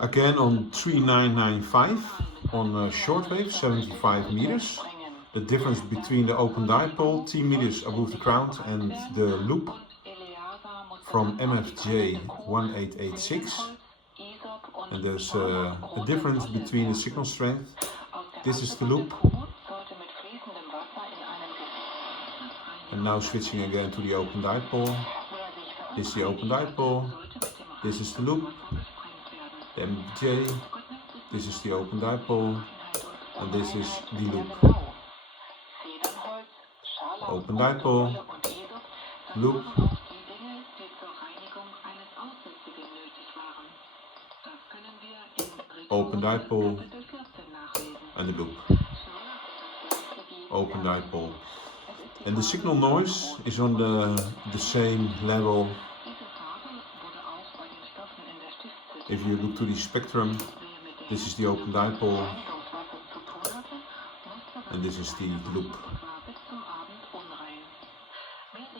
Again on 3995 on shortwave, 75 meters. The difference between the open dipole, 10 meters above the ground, and the loop from MFJ1886. And there's a difference between the signal strength. This is the loop. And now switching again to the open dipole. This is the open dipole. This is the loop. The MFJ. This is the open dipole. And this is the loop. Open dipole. Loop. Open dipole. And the loop. Open dipole. And the signal noise is on the same level. If you look to the spectrum, this is the open dipole and this is the loop.